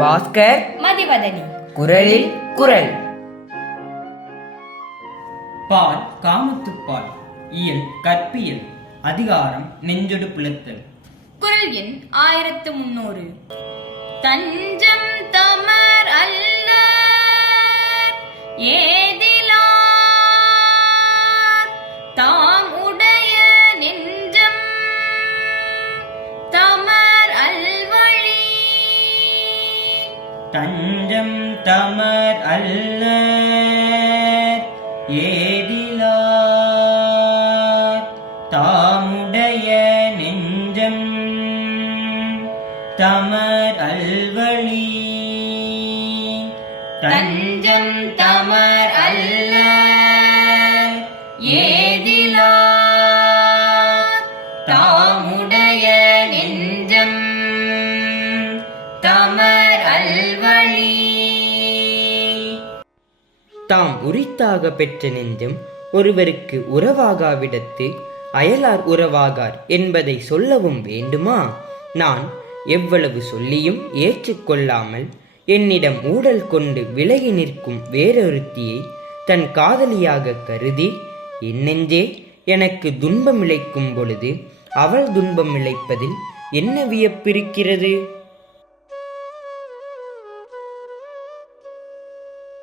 பாஸ்கர் மதிவதனி. குரலில் குரல். பால் காமத்துப்பால் இயல் கற்பியல் அதிகாரம் நெஞ்சொடு புலத்தல் குரல் எண் ஆயிரத்து முன்னூறு தஞ்சம் தமர் அல்ல ஏதிலார் தஞ்சம் தமர் அல்ல ஏதிலார் தாமுடைய நெஞ்சம் தமர் அல்வழி. தஞ்சம் தமர் அல்ல ஏதிலார் தாமுடைய நெஞ்சம் தமர் கல்வழி. தாம் உரித்தாக பெற்ற நெஞ்சம் ஒருவருக்கு உறவாகாவிடத்து அயலார் உறவாகார் என்பதை சொல்லவும் வேண்டுமா? நான் எவ்வளவு சொல்லியும் ஏற்றுக்கொள்ளாமல் என்னிடம் ஊடல் கொண்டு விலகி நிற்கும் வேறொருத்தியை தன் காதலியாக கருதி என் நெஞ்சே எனக்கு துன்பம் இழைக்கும் பொழுது அவள் துன்பம் இழைப்பதில் என்ன வியப்பிருக்கிறது?